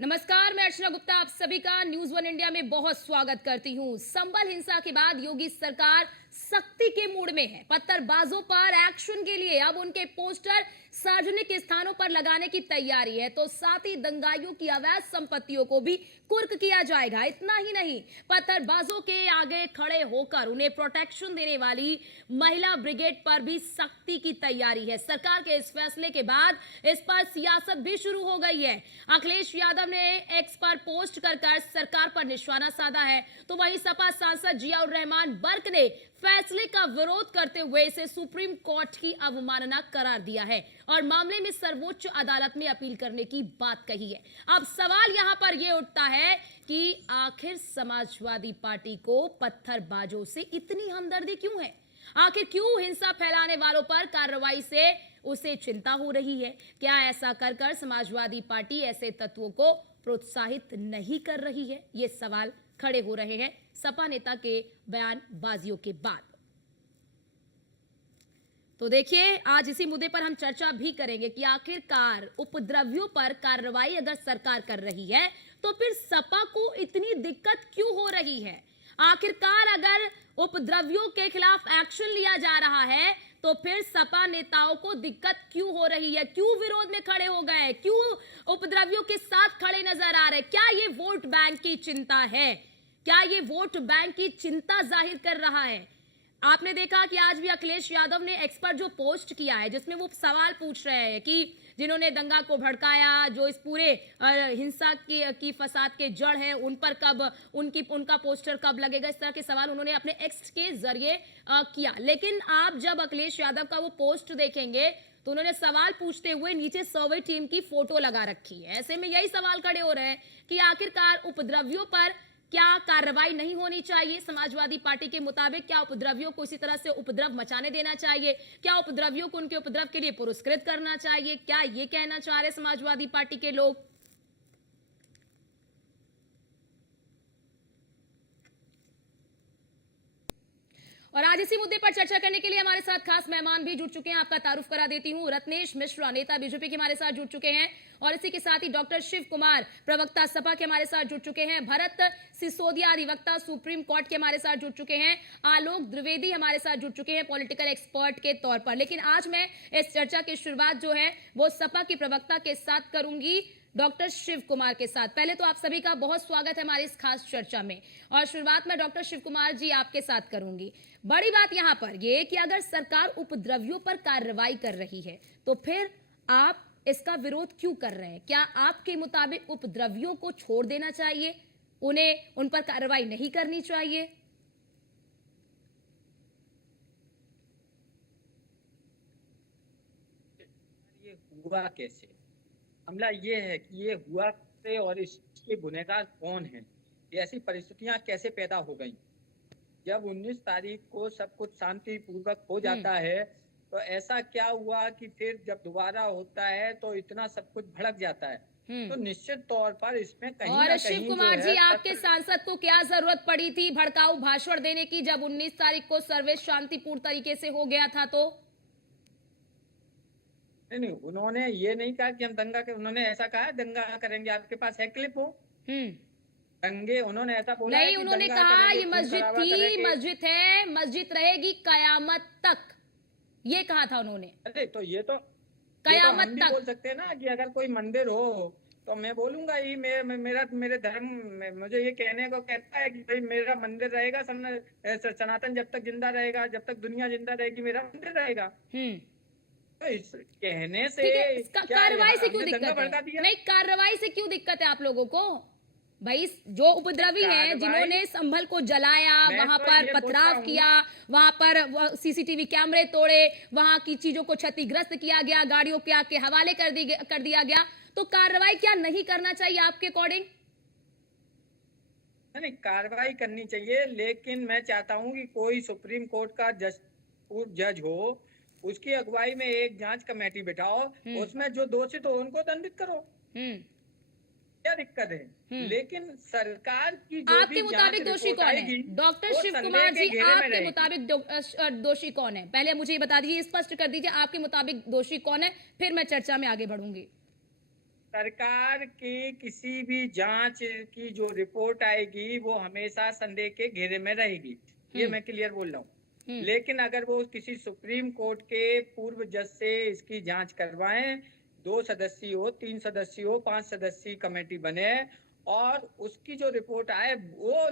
नमस्कार, मैं अर्चना गुप्ता आप सभी का न्यूज वन इंडिया में बहुत स्वागत करती हूं। संभल हिंसा के बाद योगी सरकार सख्ती के मूड में है। पत्थरबाजों पर एक्शन के लिए अब उनके पोस्टर सार्वजनिक स्थानों पर लगाने की तैयारी है, तो साथ ही दंगाइयों की अवैध संपत्तियों को भी कुर्क किया जाएगा। इतना ही नहीं, पत्थरबाजों के आगे खड़े होकर उन्हें प्रोटेक्शन देने वाली महिला ब्रिगेड पर भी सख्ती की तैयारी है। सरकार के इस फैसले के बाद इस पर सियासत भी शुरू हो गई है। अखिलेश यादव ने एक्स पर पोस्ट कर सरकार पर निशाना साधा है, तो वहीं सपा सांसद जियाउर रहमान बर्क ने फैसले का विरोध करते हुए इसे सुप्रीम कोर्ट की अवमानना करार दिया है और मामले में सर्वोच्च अदालत में अपील करने की बात कही है। अब सवाल यहां पर यह उठता है कि आखिर समाजवादी पार्टी को पत्थरबाजों से इतनी हमदर्दी क्यों है? आखिर क्यों हिंसा फैलाने वालों पर कार्रवाई से उसे चिंता हो रही है? क्या ऐसा कर समाजवादी पार्टी ऐसे तत्वों को प्रोत्साहित नहीं कर रही है? ये सवाल खड़े हो रहे हैं सपा नेता के बयानबाजियों के बाद। तो देखिए, आज इसी मुद्दे पर हम चर्चा भी करेंगे कि आखिरकार उपद्रवियों पर कार्रवाई अगर सरकार कर रही है तो फिर सपा को इतनी दिक्कत क्यों हो रही है? आखिरकार अगर उपद्रवियों के खिलाफ एक्शन लिया जा रहा है तो फिर सपा नेताओं को दिक्कत क्यों हो रही है? क्यों विरोध में खड़े हो गए? क्यों उपद्रवियों के साथ खड़े नजर आ रहे? क्या ये वोट बैंक की चिंता है? क्या ये वोट बैंक की चिंता जाहिर कर रहा है? आपने देखा कि आज भी अखिलेश यादव ने एक्स पर जो पोस्ट किया है, जिसमें वो सवाल पूछ रहे हैं कि जिन्होंने दंगा को भड़काया, जो इस पूरे हिंसा की फसाद के जड़ है, उन पर कब उनका पोस्टर कब लगेगा, इस तरह के सवाल उन्होंने अपने एक्स के जरिए किया। लेकिन आप जब अखिलेश यादव का वो पोस्ट देखेंगे तो उन्होंने सवाल पूछते हुए नीचे सर्वे टीम की फोटो लगा रखी है। ऐसे में यही सवाल खड़े हो रहे हैं कि आखिरकार उपद्रवियों पर क्या कार्रवाई नहीं होनी चाहिए? समाजवादी पार्टी के मुताबिक क्या उपद्रवियों को इसी तरह से उपद्रव मचाने देना चाहिए? क्या उपद्रवियों को उनके उपद्रव के लिए पुरस्कृत करना चाहिए? क्या ये कहना चाह रहे समाजवादी पार्टी के लोग? और आज इसी मुद्दे पर चर्चा करने के लिए हमारे साथ खास मेहमान भी जुड़ चुके हैं। आपका तारुफ करा देती हूं, रत्नेश मिश्रा नेता बीजेपी के हमारे साथ जुड़ चुके हैं और इसी के साथ ही डॉक्टर शिव कुमार प्रवक्ता सपा के हमारे साथ जुड़ चुके हैं। भरत सिसोदिया अधिवक्ता सुप्रीम कोर्ट के हमारे साथ जुड़ चुके हैं। आलोक द्विवेदी हमारे साथ जुड़ चुके हैं पॉलिटिकल एक्सपर्ट के तौर पर। लेकिन आज मैं इस चर्चा की शुरुआत जो है वो सपा की प्रवक्ता के साथ करूंगी, डॉक्टर शिव कुमार के साथ। पहले तो आप सभी का बहुत स्वागत है हमारी इस खास चर्चा में और शुरुआत में डॉक्टर शिव कुमार जी आपके साथ करूंगी। बड़ी बात यहां पर यह कि अगर सरकार उपद्रवियों पर कार्रवाई कर रही है तो फिर आप इसका विरोध क्यों कर रहे हैं? क्या आपके मुताबिक उपद्रवियों को छोड़ देना चाहिए, उन पर कार्रवाई नहीं करनी चाहिए? ये हुआ कैसे? हमला ये है कि ये हुआ कैसे और इसके गुनहगार कौन हैं? ये ऐसी परिस्थितियां कैसे पैदा हो गई? जब 19 तारीख को सब कुछ शांतिपूर्वक हो जाता है तो ऐसा क्या हुआ कि फिर जब दोबारा होता है तो इतना सब कुछ भड़क जाता है? तो निश्चित तौर पर इसमें कहीं और ना शिव कहीं जो कुमार जी, है आपके सांसद को क्या जरूरत पड़ी थी भड़काऊ भाषण देने की जब 19 तारीख को सर्वे शांतिपूर्ण तरीके से हो गया था? तो नहीं नहीं, उन्होंने ये नहीं कहा कि हम दंगा के, उन्होंने ऐसा कहा दंगा करेंगे। आपके पास है क्लिप हो? हम्म दंगे उन्होंने ऐसा बोला है नहीं, कि उन्होंने दंगा कहा करेंगे, ये खून मस्जिद खराबा थी, करेंगे। मस्जिद है, मस्जिद रहेगी कयामत तक, ये कहा था उन्होंने। अरे तो ये तो कयामत हम भी तक। बोल सकते हैं ना कि अगर कोई मंदिर हो तो मैं बोलूंगा ही, मेरे धर्म मुझे ये कहने को कहता है कि भाई मेरा मंदिर रहेगा, सनातन जब तक जिंदा रहेगा, जब तक दुनिया जिंदा रहेगी मेरा मंदिर रहेगा। हम्म तो इस कहने से ठीक है, क्या कार्रवाई से क्यों हमने दंगा दिक्कत है? भड़का दिया? नहीं, कार्रवाई से क्यों दिक्कत है आप लोगों को? भाई, जो उपद्रवी हैं, कार्रवाई जिन्होंने संभल को जलाया, मैं वहां तो पर ये बोलता पथराव हूँ। किया, वहां पर सीसीटीवी कैमरे तोड़े, वहां की चीजों को क्षतिग्रस्त किया गया, गाड़ियों के आके हवाले कर दिया गया, तो कार्रवाई क्या नहीं करना चाहिए आपके अकॉर्डिंग? नहीं, कार्रवाई करनी चाहिए, लेकिन मैं चाहता हूँ कि कोई सुप्रीम कोर्ट का जज हो, उसकी अगुवाई में एक जांच कमेटी बिठाओ, उसमें जो दोषित हो उनको दंडित करो। हम्म क्या दिक्कत है? लेकिन सरकार की जो आपके भी जांच मुताबिक दोषी रिपोर्ट कौन है? आएगी डॉक्टर वो शिव संदेह कुमार के जी, घेरे में आपके रहेगी। मुताबिक दोषी कौन है? पहले मुझे ये बता दीजिए, स्पष्ट कर दीजिए आपके मुताबिक दोषी कौन है, फिर मैं चर्चा में आगे बढ़ूंगी। सरकार की किसी भी जांच की जो रिपोर्ट आएगी वो हमेशा संदेह के घेरे में रहेगी, ये मैं क्लियर बोल रहा हूँ। लेकिन अगर वो किसी सुप्रीम कोर्ट के पूर्व जज से इसकी जांच करवाएं, 2 सदस्यीय हो, 3 सदस्यीय हो, 5 सदस्यीय कमेटी बने और उसकी जो रिपोर्ट आए वो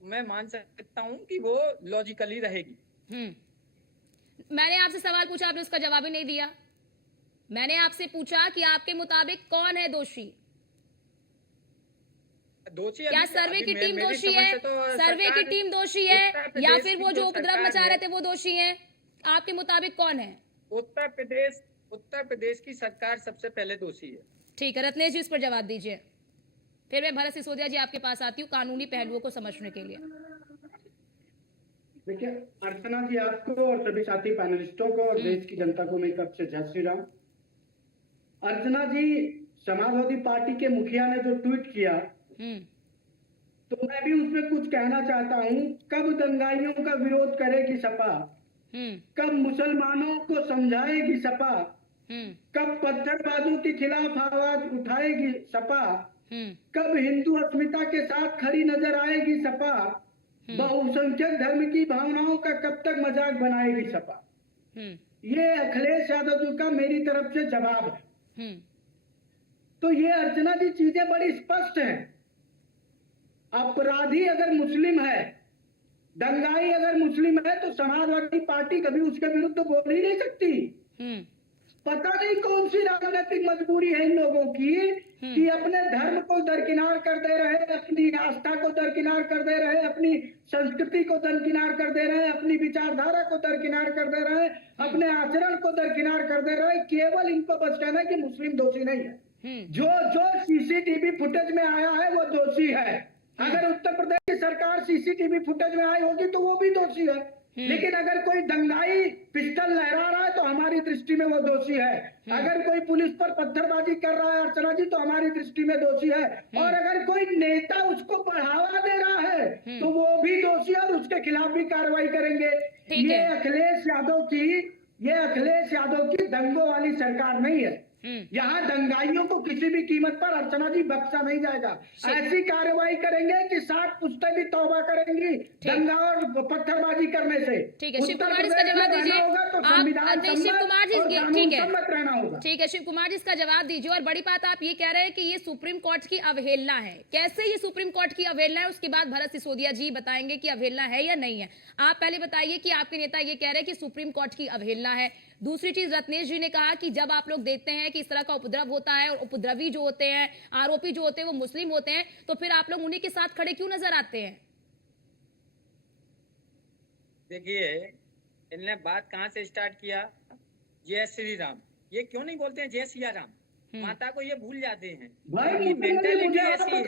मैं मान सकता हूँ कि वो लॉजिकली रहेगी। मैंने आपसे सवाल पूछा, आपने उसका जवाब ही नहीं दिया। मैंने आपसे पूछा कि आपके मुताबिक कौन है दोषी? दोषी क्या सर्वे की टीम दोषी है? सर्वे की टीम दोषी है या फिर वो जो उपद्रव मचा रहे थे वो दोषी है? आपके मुताबिक कौन है? उत्तर प्रदेश की सरकार सबसे पहले दोषी है। ठीक है, रत्नेश जी इस पर जवाब दीजिए, फिर मैं भरत सिसोदिया जी आपके पास आती हूँ कानूनी पहलुओं को समझने के लिए। देखिए अर्चना जी, आपको और सभी साथी पैनलिस्टों को और देश की जनता को मेरी तरफ से जय श्री राम। अर्चना जी, समाजवादी पार्टी के मुखिया ने जो ट्वीट किया तो मैं भी उसमें कुछ कहना चाहता हूँ। कब दंगाइयों का विरोध करेगी सपा, कब मुसलमानों को समझाएगी सपा, कब पत्थरबाजों के खिलाफ आवाज उठाएगी सपा, कब हिंदू अस्मिता के साथ खड़ी नजर आएगी सपा, बहुसंख्यक धर्म की भावनाओं का कब तक मजाक बनाएगी सपा। ये अखिलेश यादव जी का मेरी तरफ से जवाब है। तो ये अर्चना जी चीजें बड़ी स्पष्ट हैं। अपराधी अगर मुस्लिम है, दंगाई अगर मुस्लिम है तो समाजवादी पार्टी कभी उसके विरुद्ध बोल ही नहीं सकती। पता नहीं कौन सी राजनीतिक मजबूरी है इन लोगों की कि अपने धर्म को दरकिनार कर दे रहे, अपनी आस्था को दरकिनार कर दे रहे, अपनी संस्कृति को दरकिनार कर दे रहे, अपनी विचारधारा को दरकिनार कर दे रहे, अपने आचरण को दरकिनार कर दे रहे। केवल इनको बस कहना है कि मुस्लिम दोषी नहीं है। जो जो सीसीटीवी फुटेज में आया है वो दोषी है। अगर उत्तर प्रदेश की सरकार सीसीटीवी फुटेज में आई होगी तो वो भी दोषी है। लेकिन अगर कोई दंगाई पिस्टल लहरा रहा है तो हमारी दृष्टि में वो दोषी है। अगर कोई पुलिस पर पत्थरबाजी कर रहा है अर्चना जी तो हमारी दृष्टि में दोषी है। और अगर कोई नेता उसको बढ़ावा दे रहा है तो वो भी दोषी है और उसके खिलाफ भी कार्रवाई करेंगे। ये अखिलेश यादव की दंगों वाली सरकार नहीं है। यहाँ दंगाइयों को किसी भी कीमत पर अर्चना जी बख्शा नहीं जाएगा। ऐसी कार्रवाई करेंगे कि 7 पुश्तें भी तौबा करेंगी दंगा और पत्थरबाजी करने से। ठीक है, शिव कुमार जी इसका जवाब दीजिए। शिव कुमार जी, ठीक है, रहना होगा। ठीक है, शिव कुमार जी इसका जवाब दीजिए। और बड़ी बात आप ये कह रहे हैं कि ये सुप्रीम कोर्ट की अवहेलना है। कैसे ये सुप्रीम कोर्ट की अवहेलना है, उसके बाद भरत सिसोदिया जी बताएंगे कि अवहेलना है या नहीं है। आप पहले बताइए कि आपके नेता ये कह रहे हैं कि सुप्रीम कोर्ट की अवहेलना है। दूसरी चीज, रत्नेश जी ने कहा कि जब आप लोग देखते हैं कि इस तरह का उपद्रव होता है और उपद्रवी जो होते हैं, आरोपी जो होते हैं वो मुस्लिम होते हैं, तो फिर आप लोग उन्हीं के साथ खड़े क्यों नजर आते हैं? देखिए, इनने बात कहां से स्टार्ट किया, जय श्री राम। ये क्यों नहीं बोलते हैं जय सिया राम? माता को ये भूल जाते हैं। भाई मेंटालिटी ऐसी है।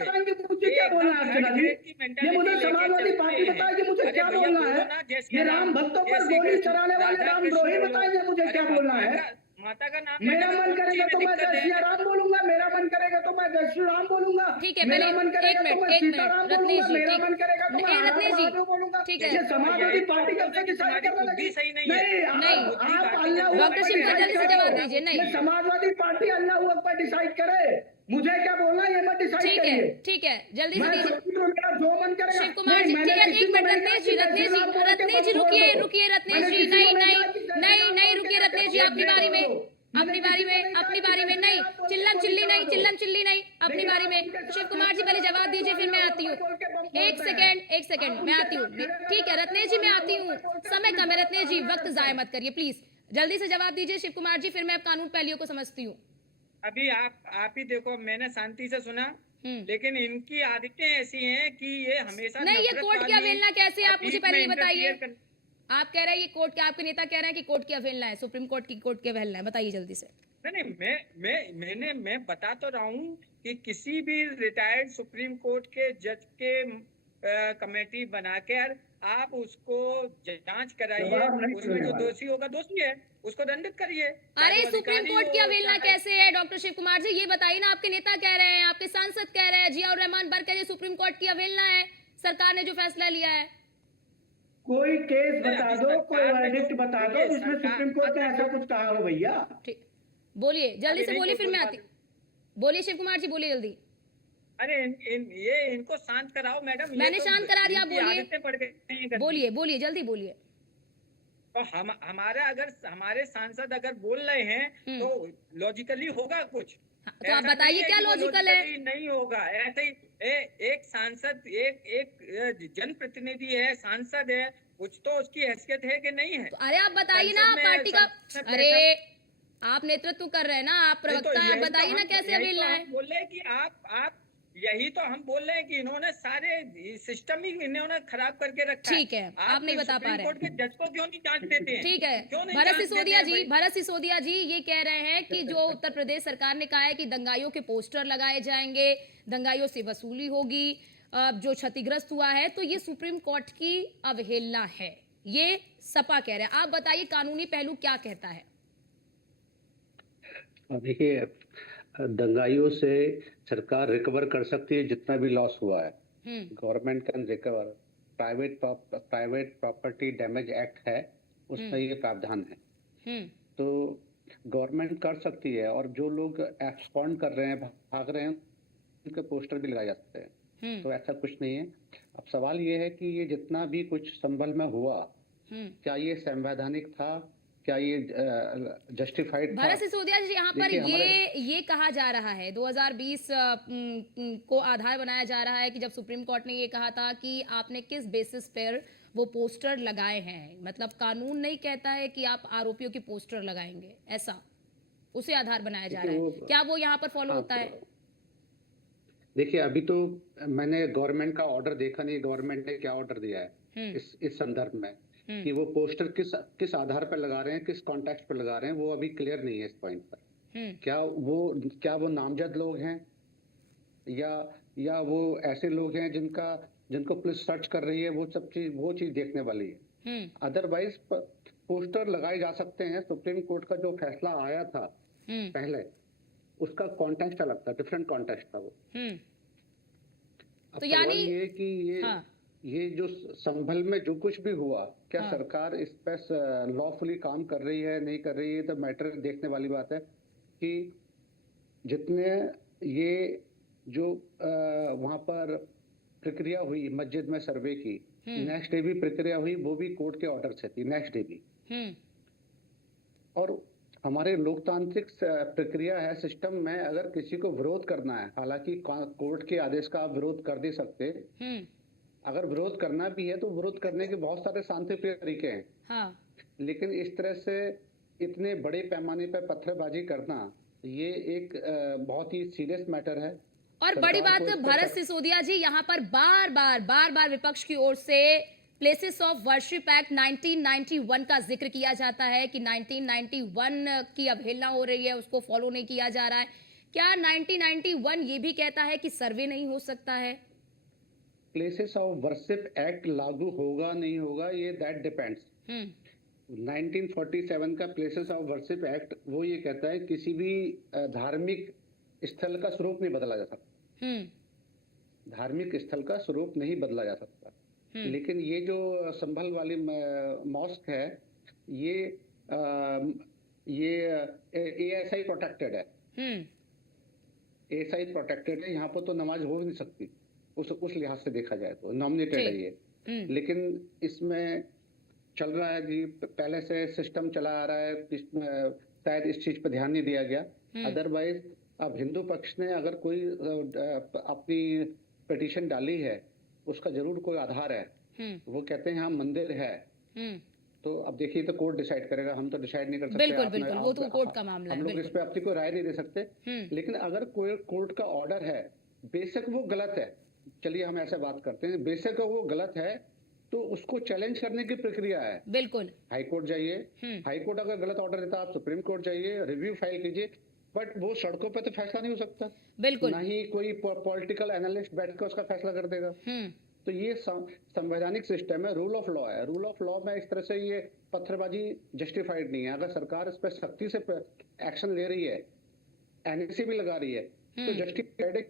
मुझे क्या बोलना है अर्चना जी? ये मुझे समाजवादी पार्टी बताएगी मुझे क्या बोलना है। ये राम भक्तों पर गोली चलाने वाले रामद्रोही बताएंगे मुझे क्या बोलना है। माता का नाम मेरा मन करेगा तो मैं जय सिया राम बोलूंगा, मेरा मन करेगा तो मैं जय श्री राम बोलूंगा। ठीक है, मेरा मन करेगा तो मैं सीताराम बोलूंगा, मेरा मन करेगा तो मैं रत्नेश जी बोलूंगा। ठीक है, ये समाजवादी पार्टी कब से डिसाइड करने लगी? नहीं, आप अल्लाह डॉक्टर शिव कुमार जल्दी से जवाब दीजिए। नहीं, समाजवादी पार्टी अल्लाह पर डिसाइड करे, मुझे क्या बोलना ये मत डिसाइड करिए। ठीक है, जल्दी से दीजिए। मेरा जो मन करेगा। शिव कुमार जी, ठीक है, एक मिनट, रत्नेश जी रुकिए, रत्नेश जी, नहीं रुकिए रत्नेश जी, अपनी बारी में नहीं, चिल्लम चिल्ली नहीं, अपनी बारी में। शिव कुमार जी पहले जवाब दीजिए, फिर मैं आती हूँ। एक सेकंड, मैं आती हूँ। ठीक है रत्नेश जी, मैं आती हूँ, समय कम है रत्नेश जी, वक्त जाया मत करिए प्लीज। जल्दी से जवाब दीजिए शिव कुमार जी, फिर मैं अब कानून पहलुओं को समझती हूँ। अभी आप ही देखो, मैंने शांति से सुना, लेकिन इनकी आदतें ऐसी हैं कि ये हमेशा नहीं, ये कोर्ट की अवहेलना कैसे, आप मुझे पहले ये बताइए। आप कह रहे हैं ये कोर्ट के, आपके नेता कह रहे हैं कि कोर्ट की अवहेलना है, सुप्रीम कोर्ट की कोर्ट की अवहेलना है, बताइए जल्दी से। नहीं, मैं बता तो रहा हूँ कि किसी भी रिटायर्ड सुप्रीम कोर्ट के जज के कमेटी बनाकर आप उसको जांच कराइए, उसमें जो दोषी होगा दोषी है, उसको दंडित करिए। अरे सुप्रीम कोर्ट की अवहेलना कैसे है डॉक्टर शिव कुमार जी, ये बताइए ना। आपके नेता कह रहे हैं, आपके सांसद कह रहे हैं, जियाउर रहमान बर कह रहे हैं सुप्रीम कोर्ट की अवहेलना है, सरकार ने जो फैसला लिया है। कोई केस बता दो, कोई वर्डिक्ट बता दो जिसमें सुप्रीम कोर्ट ने ऐसा कुछ कहा हो भैया। बोलिए, जल्दी से बोलिए, फिर मैं आती। बोलिए शिव कुमार जी, बोलिए जल्दी। अरे ये इनको शांत कराओ मैडम। मैंने शांत करा दिया, इनकी बोलिए। आदतें पड़ गई हैं। बोलिए बोलिए जल्दी बोलिए। तो हमारे सांसद अगर बोल रहे हैं तो लॉजिकली होगा कुछ। तो आप ऐसा नहीं बताइए है क्या कि वो लॉजिकल है। logically नहीं होगा। ऐसे ही एक सांसद एक जनप्रतिनिधि है, सांसद है, कुछ तो उसकी हैसियत है कि नहीं है। तो अरे आप बताइए ना, संसद में पार्टी का, संसद अरे कैसा- आप नेतृत्व कर रहे हैं ना, आप नहीं तो प्रवक्ता हैं, आप यही तो बताइए ना हम कैसे यही अवेलना तो है। हम बोल रहे हैं कि आप यही तो हम बोल रहे हैं कि इन्होंने सारे सिस्टम ही इन्होंने खराब करके रखा है। ठीक है, आप नहीं बता पा रहे सुप्रीम कोर्ट के जज को क्यों नहीं जांच देते हैं? ठीक है। क्यों नहीं भरत जांच देते सिसोदिया हैं जी, भाई? भरत सिसोदिया जी ये कह रहे हैं कि जो उत्तर प्रदेश सरकार ने कहा है कि दंगाइयों के पोस्टर लगाए जाएंगे, दंगाइयों से वसूली होगी, जो क्षतिग्रस्त हुआ है, तो ये सुप्रीम कोर्ट की अवहेलना है, ये सपा कह रहे हैं। आप बताइए कानूनी पहलू क्या कहता है। देखिए, दंगाइयों से सरकार रिकवर कर सकती है जितना भी लॉस हुआ है। Government can recover. Private property damage act है, उसमें ये प्रावधान है। तो गवर्नमेंट कर सकती है, और जो लोग एक्सपॉन्ड कर रहे हैं, भाग रहे हैं, उनके पोस्टर भी लगाए जा सकते हैं। तो ऐसा कुछ नहीं है। अब सवाल ये है कि ये जितना भी कुछ संभल में हुआ, क्या ये संवैधानिक था, क्या ये जस्टिफाइड था? भरत सिसोदिया जी, यहाँ पर ये कहा जा रहा है 2020 को आधार बनाया जा रहा है कि जब सुप्रीम कोर्ट ने ये कहा था कि आपने किस बेसिस पर वो पोस्टर लगाए हैं, मतलब कानून नहीं कहता है कि आप आरोपियों की पोस्टर लगाएंगे, ऐसा उसे आधार बनाया जा रहा है। क्या वो यहाँ पर फॉलो होता है? देखिए, अभी तो मैंने गवर्नमेंट का ऑर्डर देखा नहीं, गवर्नमेंट ने क्या ऑर्डर दिया है इस संदर्भ में, कि वो पोस्टर किस आधार पर लगा रहे हैं, किस कॉन्टेक्स्ट पर लगा रहे हैं, वो अभी क्लियर नहीं है इस पॉइंट पर। क्या वो नामजद लोग हैं, या वो ऐसे लोग हैं जिनको पुलिस सर्च कर रही है, वो चीज देखने वाली है। अदरवाइज पोस्टर लगाए जा सकते हैं। सुप्रीम कोर्ट का जो फैसला आया था पहले, उसका कॉन्टेक्स्ट अलग था, डिफरेंट कॉन्टेक्स्ट था वो। तो यानी ये कि ये जो संभल में जो कुछ भी हुआ, क्या सरकार इस पर लॉफुली काम कर रही है, नहीं कर रही है, तो मैटर देखने वाली बात है। कि जितने ये जो वहां पर प्रक्रिया हुई मस्जिद में सर्वे की, नेक्स्ट डे भी प्रक्रिया हुई, वो भी कोर्ट के ऑर्डर से थी, नेक्स्ट डे भी। और हमारे लोकतांत्रिक प्रक्रिया है, सिस्टम में अगर किसी को विरोध करना है, हालांकि कोर्ट के आदेश का आप विरोध कर दे सकते, अगर विरोध करना भी है तो विरोध करने के बहुत सारे शांतिप्रिय तरीके हैं। लेकिन इस तरह से इतने बड़े पैमाने पर पत्थरबाजी करना, ये एक बहुत ही सीरियस मैटर है। और बड़ी बात भरत सिसोदिया जी, यहाँ पर बार बार विपक्ष की ओर से प्लेसेस ऑफ वर्शिप एक्ट 1991 का जिक्र किया जाता है कि 1991 की अवहेलना हो रही है, उसको फॉलो नहीं किया जा रहा है। क्या 1991 ये भी कहता है कि सर्वे नहीं हो सकता है? प्लेसेस ऑफ वर्शिप एक्ट लागू होगा नहीं होगा, ये दैट डिपेंड्स। 1947 का प्लेसेस ऑफ वर्शिप एक्ट वो ये कहता है किसी भी धार्मिक स्थल का स्वरूप नहीं बदला जा सकता। धार्मिक स्थल का स्वरूप नहीं बदला जा सकता। लेकिन ये जो संभल वाली मॉस्क है, ये ASI प्रोटेक्टेड है। ASI प्रोटेक्टेड है, यहाँ पर तो नमाज हो नहीं सकती उस लिहाज से देखा जाए तो, नॉमिनेटेड है ये। लेकिन इसमें चल रहा है जी, पहले से सिस्टम चला आ रहा है, शायद इस चीज पर ध्यान नहीं दिया गया। अदरवाइज अब हिंदू पक्ष ने अगर कोई अपनी पिटीशन डाली है, उसका जरूर कोई आधार है। वो कहते हैं हाँ मंदिर है, तो अब देखिए तो कोर्ट डिसाइड करेगा, हम तो डिसाइड नहीं कर सकते। बिल्कुल, वो तो कोर्ट का मामला है। हम लोग इस पे अपनी कोई राय नहीं दे सकते। लेकिन अगर कोई कोर्ट का ऑर्डर है, बेशक वो गलत है, चलिए हम ऐसे बात करते हैं, बेशक वो गलत है, तो उसको चैलेंज करने की प्रक्रिया है। बिल्कुल, हाई कोर्ट जाइए, हाई कोर्ट अगर गलत ऑर्डर देता, आप सुप्रीम कोर्ट जाइए, रिव्यू फाइल कीजिए, बट वो सड़कों पे तो फैसला नहीं हो सकता। बिल्कुल, ना ही कोई पॉलिटिकल एनालिस्ट बैठ कर उसका फैसला कर देगा। तो ये संवैधानिक सिस्टम है, रूल ऑफ लॉ है। रूल ऑफ लॉ में इस तरह से ये पत्थरबाजी जस्टिफाइड नहीं है। अगर सरकार इस पर सख्ती से एक्शन ले रही है, NAC भी लगा रही है, तो जस्टिफाइड है।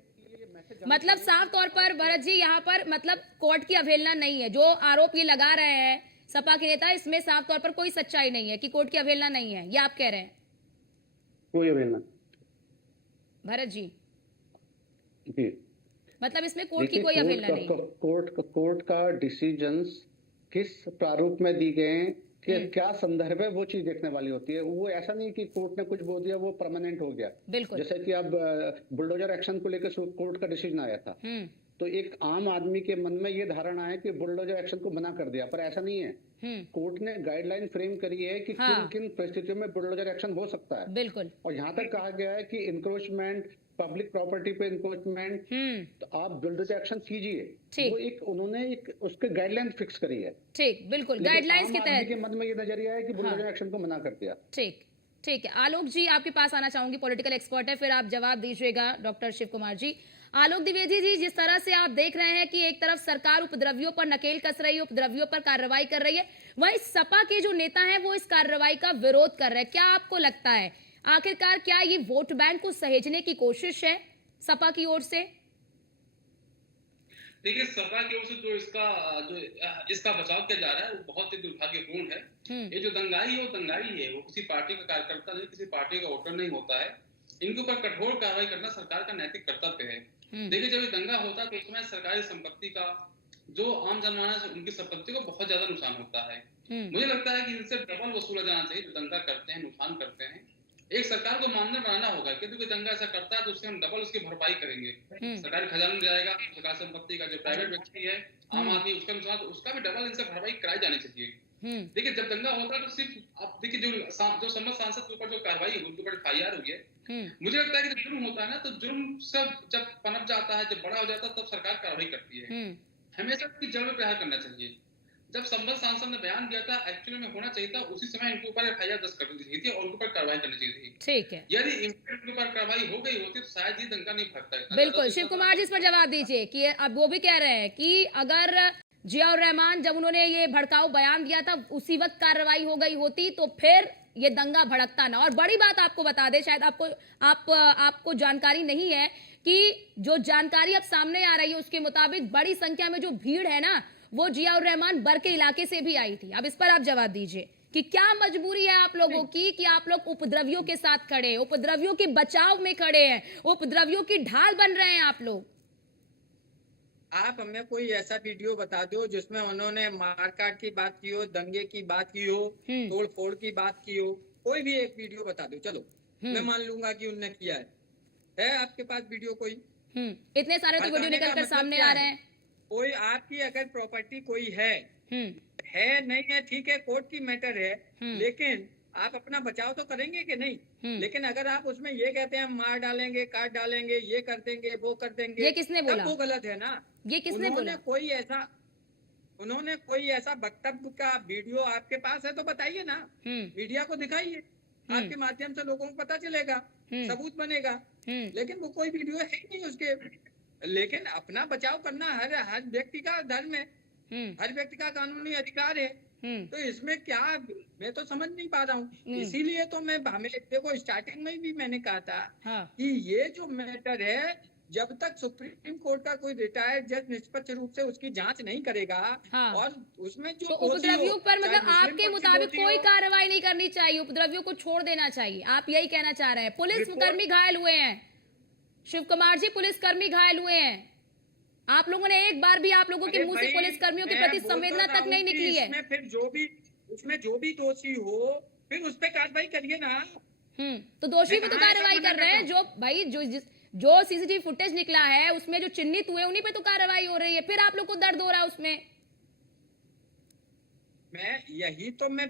मतलब साफ तौर पर भरत जी, यहाँ पर मतलब कोर्ट की अवहेलना नहीं है। जो आरोप ये लगा रहे हैं सपा के नेता, इसमें साफ तौर पर कोई सच्चाई नहीं है कि कोर्ट की अवहेलना नहीं है, ये आप कह रहे हैं? कोई अवहेलना। भरत जी जी मतलब इसमें कोर्ट की देखिए, कोई अवहेलना नहीं। कोर्ट का डिसीजंस किस प्रारूप में दी गए हैं, कि क्या संदर्भ है, वो चीज देखने वाली होती है। वो ऐसा नहीं कि कोर्ट ने कुछ बोल दिया वो परमानेंट हो गया। बिल्कुल। जैसे कि अब बुलडोजर एक्शन को लेकर कोर्ट का डिसीजन आया था, तो एक आम आदमी के मन में ये धारणा है कि बुलडोजर एक्शन को मना कर दिया, पर ऐसा नहीं है। कोर्ट ने गाइडलाइन फ्रेम करी है कि हाँ। किन किन परिस्थितियों में बुलडोजर एक्शन हो सकता है। बिल्कुल। और यहाँ तक कहा गया है कि इंक्रोचमेंट, पब्लिक प्रॉपर्टी पे इंक्रोचमेंट, तो आप बुलडोजर एक्शन कीजिए। वो एक उन्होंने एक उसके गाइडलाइन फिक्स करी है। ठीक, बिल्कुल, लेकिन गाइडलाइंस आम के आदमी तहत। के मन में ये नजरिया है कि बुलडोजर हाँ। एक्शन को मना कर दिया। ठीक, ठीक है। आलोक जी, आपके पास आना चाहूंगी, पॉलिटिकल एक्सपर्ट है, फिर आप जवाब दीजिएगा डॉक्टर शिव कुमार जी। आलोक द्विवेदी जी, जिस तरह से आप देख रहे हैं कि एक तरफ सरकार उपद्रवियों पर नकेल कस रही है, उपद्रवियों पर कार्रवाई कर रही है, वहीं सपा के जो नेता हैं वो इस कार्रवाई का विरोध कर रहे हैं, क्या आपको लगता है आखिरकार क्या ये वोट बैंक को सहेजने की कोशिश है सपा की ओर से? देखिए, सरकार की ओर से जो इसका बचाव किया जा रहा है वो बहुत ही दुर्भाग्यपूर्ण है। ये जो दंगाई है वो दंगाई है, वो किसी पार्टी का कार्यकर्ता नहीं, किसी पार्टी का वोटर नहीं होता है। इनके ऊपर कठोर कार्रवाई करना सरकार का नैतिक कर्तव्य है। देखिए, जब ये दंगा होता है तो उसमें सरकारी संपत्ति का, जो आम जनमानस है उनकी संपत्ति को बहुत ज्यादा नुकसान होता है। मुझे लगता है कि इनसे डबल वसूला जाना चाहिए। जो दंगा करते हैं, नुकसान करते हैं, एक सरकार को मानदंड बनाना होगा कि कोई दंगा ऐसा करता है तो उससे हम डबल उसकी भरपाई करेंगे। सरकारी खजाने में जाएगा, सरकार संपत्ति का जो प्राइवेट व्यक्ति है, आम आदमी, उसका नुकसान, उसका भी डबल इनसे भरपाई कराई जानी चाहिए। देखिए, जब दंगा होता है तो सिर्फ आप देखिए जो संबंधित सांसद के ऊपर जो कार्रवाई हुई, उनके ऊपर FIR हुई है। मुझे लगता है कि जब जुर्म होता है ना, तो जुर्म सब जब पनप जाता है, जब बड़ा हो जाता है, तब सरकार कार्रवाई करती है। हमेशा इसकी जड़ में प्रहार करना चाहिए। जब संबल सांसद ने बयान दिया था, एक्चुअली में होना चाहिए था उसी समय इनके ऊपर FIR दर्ज कर दी चाहिए थी और उनके ऊपर कार्रवाई करनी चाहिए थी। ठीक है। यदि इनके ऊपर कार्रवाई हो गई होती तो शायद ये दंगा नहीं भड़कता। बिल्कुल, शिव कुमार जी इस पर जवाब दीजिए कि अब वो भी कह रहे हैं कि अगर जियाउर रहमान जब उन्होंने ये भड़काऊ बयान दिया था उसी वक्त कार्रवाई हो गई होती तो फिर ये दंगा भड़कता ना। और बड़ी बात आपको बता दे, शायद आपको जानकारी नहीं है कि जो जानकारी अब सामने आ रही है उसके मुताबिक बड़ी संख्या में जो भीड़ है ना, वो जियाउर रहमान बर के इलाके से भी आई थी। अब इस पर आप जवाब दीजिए कि क्या मजबूरी है आप लोगों की कि आप लोग उपद्रवियों के साथ खड़े हैं, उपद्रवियों के बचाव में खड़े हैं, उपद्रवियों की ढाल बन रहे हैं आप लोग। आप हमें कोई ऐसा वीडियो बता दो जिसमें उन्होंने मारकाट की बात की हो, दंगे की बात की हो, तोड़ फोड़ की बात की हो। कोई भी एक वीडियो बता दो, चलो मैं मान लूंगा कि उनने किया है आपके पास वीडियो कोई? इतने सारे तो वीडियो निकलकर सामने आ रहे हैं। कोई आपकी अगर प्रॉपर्टी कोई है नहीं है, ठीक है, कोर्ट की मैटर है, लेकिन आप अपना बचाव तो करेंगे कि नहीं? लेकिन अगर आप उसमें ये कहते हैं मार डालेंगे, काट डालेंगे, ये कर देंगे, वो कर देंगे, ये किसने बोला? वो गलत है ना। ये किसने बोला? उन्होंने कोई ऐसा वक्तव्य का वीडियो आपके पास है तो बताइए ना, मीडिया को दिखाइए, आपके माध्यम से लोगों को पता चलेगा, सबूत बनेगा। लेकिन वो कोई वीडियो है ही नहीं उसके। लेकिन अपना बचाव करना हर व्यक्ति का धर्म है, हर व्यक्ति का कानूनी अधिकार है। तो इसमें क्या, मैं तो समझ नहीं पा रहा हूँ। इसीलिए तो हमें देखो, स्टार्टिंग में भी मैंने कहा था कि ये जो मैटर है, जब तक सुप्रीम कोर्ट का कोई रिटायर्ड जज निष्पक्ष रूप से उसकी जांच नहीं करेगा और उसमें जो तो उपद्रवियों पर मतलब आपके मुताबिक कोई कार्रवाई नहीं करनी चाहिए, उपद्रवियों को छोड़ देना चाहिए, आप यही कहना चाह रहे हैं? पुलिसकर्मी घायल हुए हैं शिव कुमार जी, पुलिसकर्मी घायल हुए हैं। आप लोगों ने एक बार भी आप लोगों के मुंह से पुलिस कर्मियों के प्रति संवेदना तक नहीं निकली है। फिर उसमें जो भी दोषी हो, फिर उस पर कार्रवाई करिए ना। तो दोषी पे तो कार्रवाई कर रहे हैं। जो भाई जो CCTV फुटेज निकला है उसमें जो चिन्हित हुए उन्हीं पे तो कार्रवाई हो रही है, फिर आप लोग को दर्द हो रहा है उसमें। मैं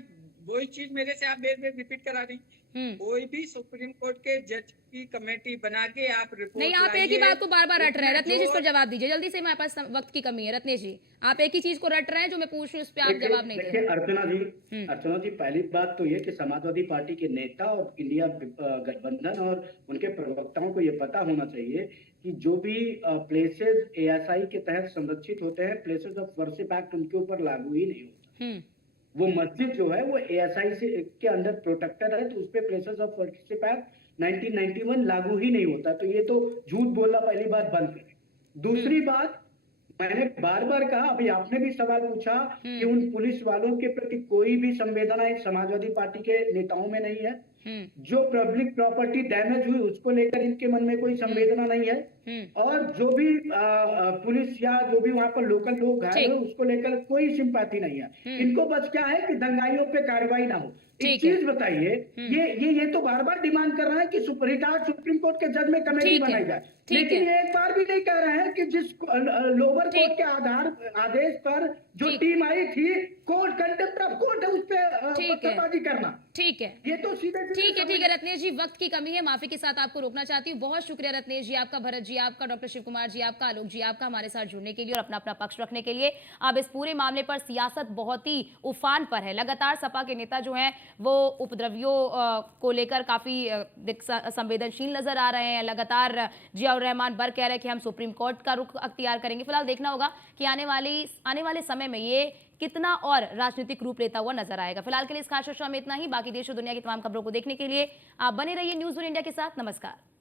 वही चीज मेरे से आप बेर रिपीट करा रही। कोई भी सुप्रीम कोर्ट के जज की कमेटी बना के आप रिपोर्ट नहीं, आप एक ही बात को बार बार रट रहे हैं। रत्नेश जी, इस पर जवाब दीजिए जल्दी से, हमारे पास वक्त की कमी है। रत्नेश जी, आप एक ही चीज को रट रहे हैं, जो मैं पूछ रही हूँ उस पर आप जवाब नहीं दे रहे। अर्चना जी, पहली बात तो ये कि समाजवादी पार्टी के नेता और इंडिया गठबंधन और उनके प्रवक्ताओं को ये पता होना चाहिए कि जो भी प्लेसेस ASI के तहत संरक्षित होते हैं, प्लेसेस ऑफ वर्शिप एक्ट उनके ऊपर लागू ही नहीं होता। वो मस्जिद जो है वो ASI से के अंडर प्रोटेक्टर है, तो उस पे प्लेसेस ऑफ वर्शिप एक्ट 1991 लागू ही नहीं होता। तो ये तो झूठ बोलना पहली बात बंद करें। दूसरी बात, मैंने बार बार कहा, अभी आपने भी सवाल पूछा कि उन पुलिस वालों के प्रति कोई भी संवेदना इस समाजवादी पार्टी के नेताओं में नहीं है। जो पब्लिक प्रॉपर्टी डैमेज हुई उसको लेकर इनके मन में कोई संवेदना नहीं है, और जो भी पुलिस या जो भी वहां पर लोकल लोग घायल हुए उसको लेकर कोई सिंपैथी नहीं है। इनको बस क्या है कि दंगाइयों पे कार्रवाई ना हो। एक चीज बताइए, ये तो बार बार डिमांड कर रहा है कि रिटायर्ड सुप्रीम कोर्ट के जज में कमेटी बनाई जाए, लेकिन ये एक बार भी नहीं कह रहे हैं कि जिस लोअर कोर्ट के आदेश पर जो टीम आई थी, कोर्ट कंटेम्प्ट ऑफ कोर्ट है, उस पर पत्थरबाजी करना। ठीक है, ये तो सीधे ठीक है रत्नेश जी, वक्त की कमी है, माफी के साथ आपको रोकना चाहती हूँ। बहुत शुक्रिया रत्नेश जी आपका, भरत जी आपका, डॉक्टर शिव कुमार जी आपका, आलोक जी आपका हमारे साथ जुड़ने के लिए और अपना अपना पक्ष रखने के लिए। अब इस पूरे मामले पर सियासत बहुत ही उफान पर है। लगातार सपा के नेता जो हैं वो उपद्रवियों को लेकर काफी संवेदनशील नजर आ रहे हैं। लगातार जियाउर रहमान बर कह रहे हैं कि हम सुप्रीम कोर्ट का रुख अख्तियार करेंगे। फिलहाल देखना होगा कि आने वाले समय में ये कितना और राजनीतिक रूप लेता हुआ नजर आएगा। फिलहाल के लिए इस खास चर्चा में इतना ही। बाकी देश और दुनिया की तमाम खबरों को देखने के लिए आप बने रहिए न्यूज़ वन इंडिया के साथ। नमस्कार।